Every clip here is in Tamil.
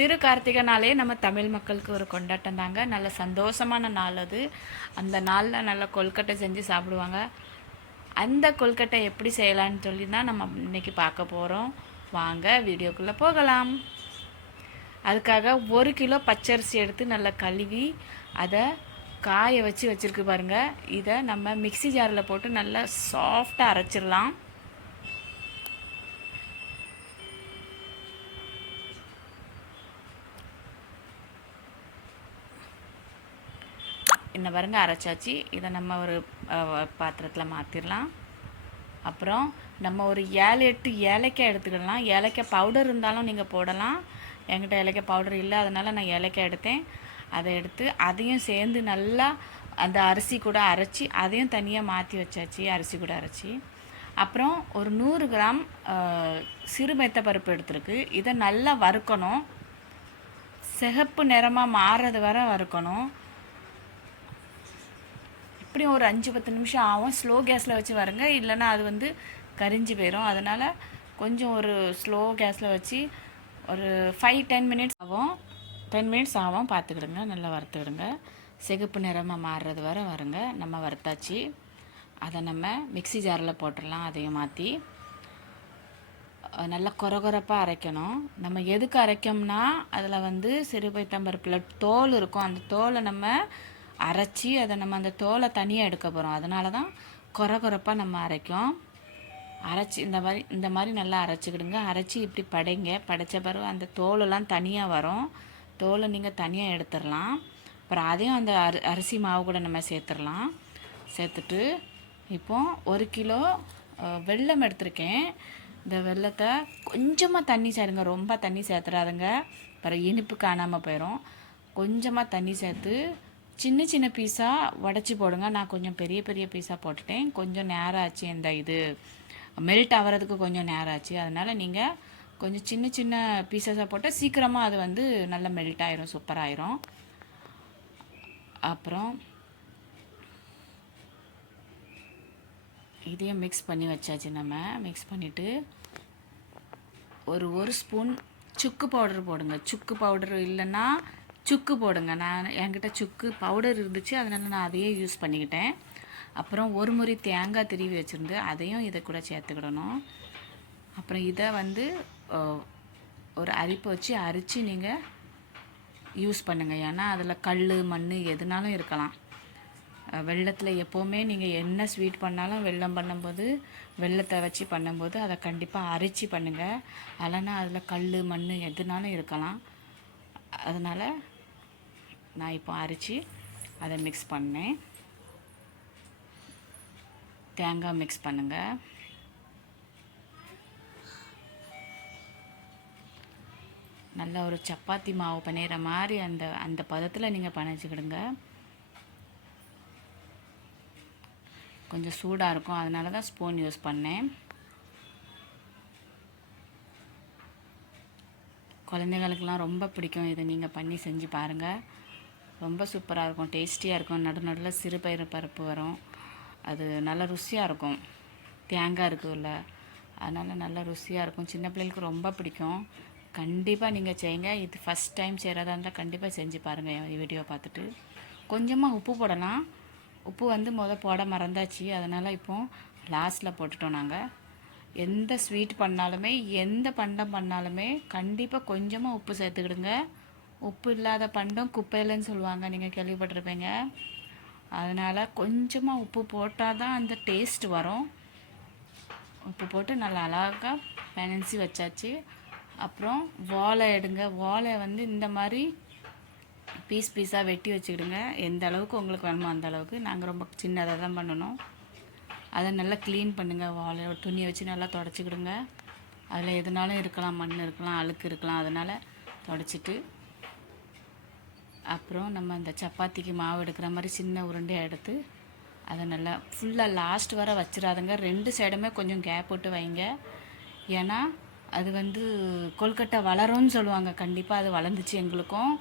திரு கார்த்திகைனாலே நம்ம தமிழ் மக்களுக்கு ஒரு கொண்டாட்டம் தாங்க. நல்ல சந்தோஷமான நாள் அது. அந்த நாளில் நல்ல கொழுக்கட்டை செஞ்சு சாப்பிடுவாங்க. அந்த கொழுக்கட்டை எப்படி செய்யலான்னு சொல்லி தான் நம்ம இன்னைக்கு பார்க்க போகிறோம். வாங்க வீடியோக்குள்ளே போகலாம். அதுக்காக 1 கிலோ பச்சரிசி எடுத்து நல்லா கழுவி அதை காய வச்சு வச்சுருக்கு பாருங்கள். இதை நம்ம மிக்சி ஜாரில் போட்டு நல்லா சாஃப்டாக அரைச்சிடலாம். இந்த பாருங்க அரைச்சாச்சு. இதை நம்ம ஒரு பாத்திரத்தில் மாற்றிடலாம். அப்புறம் நம்ம ஒரு 7-8 ஏலக்காய் எடுத்துக்கலாம். ஏலக்காய் பவுடர் இருந்தாலும் நீங்கள் போடலாம். என்கிட்ட ஏலக்காய் பவுடர் இல்லை, அதனால் நான் ஏலக்காய் எடுத்தேன். அதை எடுத்து அதையும் சேர்ந்து நல்லா அந்த அரிசி கூட அரைச்சி அதையும் தனியாக மாற்றி வச்சாச்சு. அரிசி கூட அரைச்சி அப்புறம் ஒரு 100 கிராம் சிறு மெத்த பருப்பு எடுத்துருக்கு. இதை நல்லா வறுக்கணும். சிகப்பு நிறமாக மாறுறது வரை வறுக்கணும். இப்படியும் ஒரு 5-10 நிமிஷம் ஆகும். ஸ்லோ கேஸில் வச்சு வருங்க, இல்லைன்னா அது கரிஞ்சு போயிடும். அதனால் கொஞ்சம் ஒரு ஸ்லோ கேஸில் வச்சு ஒரு 5-10 மினிட்ஸ் ஆகும். 10 மினிட்ஸ் ஆகும், பார்த்துக்கிடுங்க. நல்லா வறுத்துக்கிடுங்க. சிகப்பு நிறமாக மாறுறது வரை வருங்க. நம்ம வறுத்தாச்சு. அதை நம்ம மிக்சி ஜாரில் போட்டுடலாம். அதையும் மாற்றி நல்லா கொரகொரப்பாக அரைக்கணும். நம்ம எதுக்கு அரைக்கோம்னா அதில் சிறுபைத்தம்பருப்பில் தோல் இருக்கும். அந்த தோலை நம்ம அரைச்சி அதை நம்ம அந்த தோலை தனியாக எடுக்க போகிறோம். அதனால தான் கொரகொரப்பாக நம்ம அரைக்கும். அரைச்சி இந்த மாதிரி நல்லா அரைச்சிக்கிடுங்க. அரைச்சி இப்படி படைங்க. படைச்ச பிறகு அந்த தோலெல்லாம் தனியாக வரும். தோலை நீங்கள் தனியாக எடுத்துடலாம். அப்புறம் அதையும் அந்த அரிசி மாவு கூட நம்ம சேர்த்துடலாம். சேர்த்துட்டு இப்போது 1 கிலோ வெல்லம் எடுத்திருக்கேன். இந்த வெல்லத்தை கொஞ்சமாக தண்ணி சேருங்க. ரொம்ப தண்ணி சேர்த்துறாதுங்க, அப்புறம் இனிப்பு காணாமல் போயிடும். கொஞ்சமாக தண்ணி சேர்த்து சின்ன சின்ன பீஸாக உடச்சி போடுங்க. நான் கொஞ்சம் பெரிய பெரிய பீஸாக போட்டுட்டேன். கொஞ்சம் நேரம் ஆச்சு. இது மெல்ட் ஆகிறதுக்கு கொஞ்சம் நேரம் ஆச்சு. அதனால் நீங்கள் கொஞ்சம் சின்ன சின்ன பீஸஸாக போட்டால் சீக்கிரமாக அது நல்லா மெல்ட் ஆயிரும், சூப்பராகிரும். அப்புறம் இதையும் மிக்ஸ் பண்ணி வச்சாச்சு. நம்ம மிக்ஸ் பண்ணிவிட்டு ஒரு ஸ்பூன் சுக்கு பவுடர் போடுங்க. சுக்கு பவுடர் இல்லைன்னா சுக்கு போடுங்க. என்கிட்ட சுக்கு பவுடர் இருந்துச்சு, அதனால் நான் அதையே யூஸ் பண்ணிக்கிட்டேன். அப்புறம் ஒரு முறி தேங்காய் திருவி வச்சுருந்து அதையும் இதை கூட சேர்த்துக்கிடணும். அப்புறம் இதை ஒரு அரிப்பை வச்சு அரித்து நீங்கள் யூஸ் பண்ணுங்கள். ஏன்னா அதில் கல் மண் எதுனாலும் இருக்கலாம். வெல்லத்தில் எப்போவுமே நீங்கள் என்ன ஸ்வீட் பண்ணாலும் வெல்லம் பண்ணும்போது வெல்லத்தை வச்சு பண்ணும்போது அதை கண்டிப்பாக அரிச்சு பண்ணுங்கள். இல்லைன்னா அதில் கல் மண் எதுனாலும் இருக்கலாம். அதனால் நான் இப்போ அரிச்சு அதை மிக்ஸ் பண்ணேன். தேங்காய் மிக்ஸ் பண்ணுங்கள். நல்லா ஒரு சப்பாத்தி மாவு பண்ணிடுற மாதிரி அந்த பதத்தில் நீங்கள் பனைச்சிக்கிடுங்க. கொஞ்சம் சூடாக இருக்கும், அதனால தான் ஸ்பூன் யூஸ் பண்ணேன். குழந்தைகளுக்கெல்லாம் ரொம்ப பிடிக்கும். இதை நீங்கள் பண்ணி செஞ்சு பாருங்கள். ரொம்ப சூப்பராக இருக்கும், டேஸ்டியாக இருக்கும். நடுநடுவில் சிறுபயிறு பருப்பு வரும். அது நல்லா ருசியாக இருக்கும். தேங்காய் இருக்குல்ல, அதனால் நல்லா ருசியாக இருக்கும். சின்ன பிள்ளைகளுக்கு ரொம்ப பிடிக்கும். கண்டிப்பாக நீங்கள் செய்யுங்க. இது ஃபஸ்ட் டைம் செய்கிறதா இருந்தால் கண்டிப்பாக செஞ்சு பாருங்கள். என் வீடியோ பார்த்துட்டு கொஞ்சமாக உப்பு போடலாம். உப்பு போட மறந்தாச்சு, அதனால் இப்போது லாஸ்ட்டில் போட்டுட்டோம். நாங்கள் எந்த ஸ்வீட் பண்ணாலுமே எந்த பண்டம் பண்ணாலுமே கண்டிப்பாக கொஞ்சமாக உப்பு சேர்த்துக்கிடுங்க. உப்பு இல்லாத பண்டம் குப்பையிலன்னு சொல்லுவாங்க, நீங்கள் கேள்விப்பட்டிருப்பீங்க. அதனால் கொஞ்சமாக உப்பு போட்டால் தான் அந்த டேஸ்ட் வரும். உப்பு போட்டு நல்லா அழகாக பெனஞ்சி வச்சாச்சு. அப்புறம் வாழை எடுங்க. வாழை இந்த மாதிரி பீஸாக வெட்டி வச்சுக்கிடுங்க. எந்த அளவுக்கு உங்களுக்கு வேணுமோ அந்த அளவுக்கு. நாங்கள் ரொம்ப சின்னதாக தான் பண்ணணும். அதை நல்லா க்ளீன் பண்ணுங்கள். வாழை துணியை வச்சு நல்லா தொடச்சிக்கிடுங்க. அதில் எதுனாலும் இருக்கலாம், மண் இருக்கலாம், அழுக்கு இருக்கலாம். அதனால் தொடச்சிட்டு அப்புறம் நம்ம அந்த சப்பாத்திக்கு மாவு எடுக்கிற மாதிரி சின்ன உருண்டையாக எடுத்து அதை நல்லா ஃபுல்லாக லாஸ்ட் வரை வச்சிடாதுங்க. 2 சைடுமே கொஞ்சம் கேப் போட்டு வைங்க. ஏன்னா அது கொல்கட்டை வளரும்னு சொல்லுவாங்க. கண்டிப்பாக அது வளர்ந்துச்சு, எங்களுக்கும்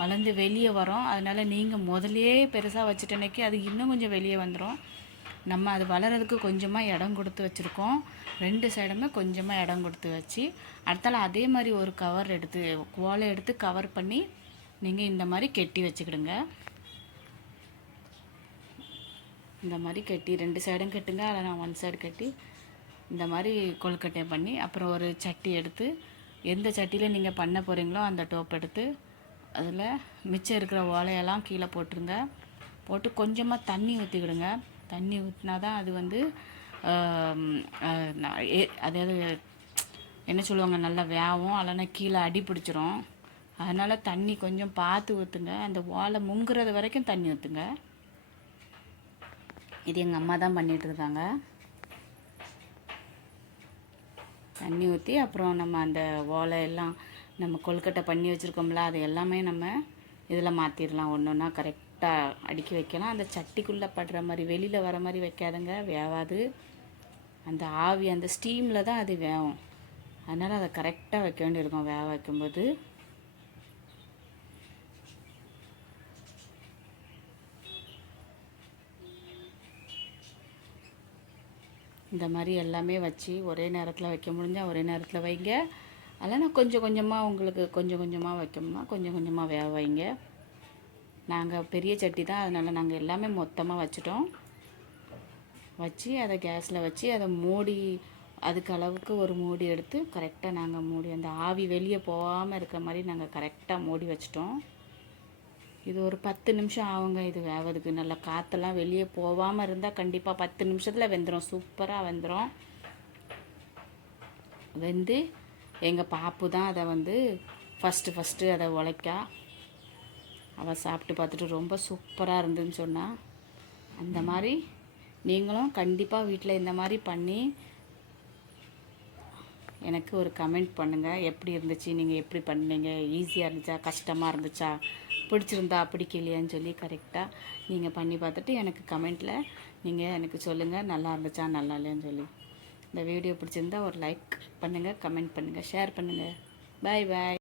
வளர்ந்து வெளியே வரும். அதனால் நீங்கள் முதலே பெருசாக வச்சுட்டனைக்கு அது இன்னும் கொஞ்சம் வெளியே வந்துடும். நம்ம அது வளர்கிறதுக்கு கொஞ்சமாக இடம் கொடுத்து வச்சுருக்கோம். 2 சைடுமே கொஞ்சமாக இடம் கொடுத்து வச்சு அடுத்தால அதே மாதிரி ஒரு கவர் எடுத்து ஓலை எடுத்து கவர் பண்ணி நீங்கள் இந்த மாதிரி கெட்டி வச்சுக்கிடுங்க. இந்த மாதிரி கெட்டி 2 சைடும் கட்டுங்க. அதில் நான் 1 சைடு கட்டி இந்த மாதிரி கொழுக்கட்டை பண்ணி அப்புறம் ஒரு சட்டி எடுத்து எந்த சட்டியில் நீங்கள் பண்ண போகிறீங்களோ அந்த டோப் எடுத்து அதில் மிச்சம் இருக்கிற ஓலையெல்லாம் கீழே போட்டுருங்க. போட்டு கொஞ்சமாக தண்ணி ஊற்றிக்கிடுங்க. தண்ணி ஊற்றினா தான் அது வந்து அதாவது என்ன சொல்லுவாங்க நல்லா வேவும், இல்லைன்னா கீழே அடி பிடிச்சிரும். அதனால் தண்ணி கொஞ்சம் பார்த்து ஊற்றுங்க. அந்த ஓலை முங்குறது வரைக்கும் தண்ணி ஊற்றுங்க. இது எங்கள் அம்மா தான் பண்ணிகிட்டு இருக்காங்க. தண்ணி ஊற்றி அப்புறம் நம்ம அந்த ஓலை எல்லாம் நம்ம கொழுக்கட்டை பண்ணி வச்சுருக்கோம்ல அது எல்லாமே நம்ம இதில் மாற்றிடலாம். ஒன்று ஒன்றா கரெக்டாக அடுக்கி வைக்கலாம். அந்த சட்டிக்குள்ளே படுற மாதிரி வெளியில் வர மாதிரி வைக்காதுங்க, வேவாது. அந்த ஆவி அந்த ஸ்டீமில் தான் அது வேகும். அதனால் அதை கரெக்டாக வைக்க வேண்டியிருக்கும் வேக வைக்கும்போது. இந்த மாதிரி எல்லாமே வச்சு ஒரே நேரத்தில் வைக்க முடிஞ்சால் ஒரே நேரத்தில் வைங்க. இல்லைன்னா கொஞ்சம் கொஞ்சமாக உங்களுக்கு கொஞ்சம் கொஞ்சமாக வைக்கணும்னா கொஞ்சம் கொஞ்சமாக வேக வைங்க. நாங்கள் பெரிய சட்டி தான், அதனால் நாங்கள் எல்லாமே மொத்தமாக வச்சுட்டோம். வச்சு அதை கேஸில் வச்சு அதை மூடி அதுக்கு அளவுக்கு ஒரு மூடி எடுத்து கரெக்டாக நாங்கள் மூடி அந்த ஆவி வெளியே போகாமல் இருக்கிற மாதிரி நாங்கள் கரெக்டாக மூடி வச்சிட்டோம். இது ஒரு 10 நிமிஷம் ஆகுங்க இது வேவதுக்கு. நல்லா காற்றெல்லாம் வெளியே போகாமல் இருந்தால் கண்டிப்பாக 10 நிமிஷத்தில் வெந்துடும். சூப்பராக வெந்துடும். வெந்து எங்கள் பாப்பு தான் அதை வந்து ஃபஸ்ட்டு அதை உழைக்கா. அவள் சாப்பிட்டு பார்த்துட்டு ரொம்ப சூப்பராக இருந்துன்னு சொன்னால். அந்த மாதிரி நீங்களும் கண்டிப்பாக வீட்டில் இந்த மாதிரி பண்ணி எனக்கு ஒரு கமெண்ட் பண்ணுங்கள். எப்படி இருந்துச்சு, நீங்கள் எப்படி பண்ணீங்க, ஈஸியாக இருந்துச்சா, கஷ்டமாக இருந்துச்சா, பிடிச்சிருந்தா பிடிக்கலையான்னு சொல்லி கரெக்டாக நீங்கள் பண்ணி பார்த்துட்டு எனக்கு கமெண்ட்டில் நீங்கள் எனக்கு சொல்லுங்கள் நல்லா இருந்துச்சா நல்லா இல்லையான்னு சொல்லி. இந்த வீடியோ பிடிச்சிருந்தா ஒரு லைக் பண்ணுங்கள், கமெண்ட் பண்ணுங்கள், ஷேர் பண்ணுங்கள். பாய் பாய்.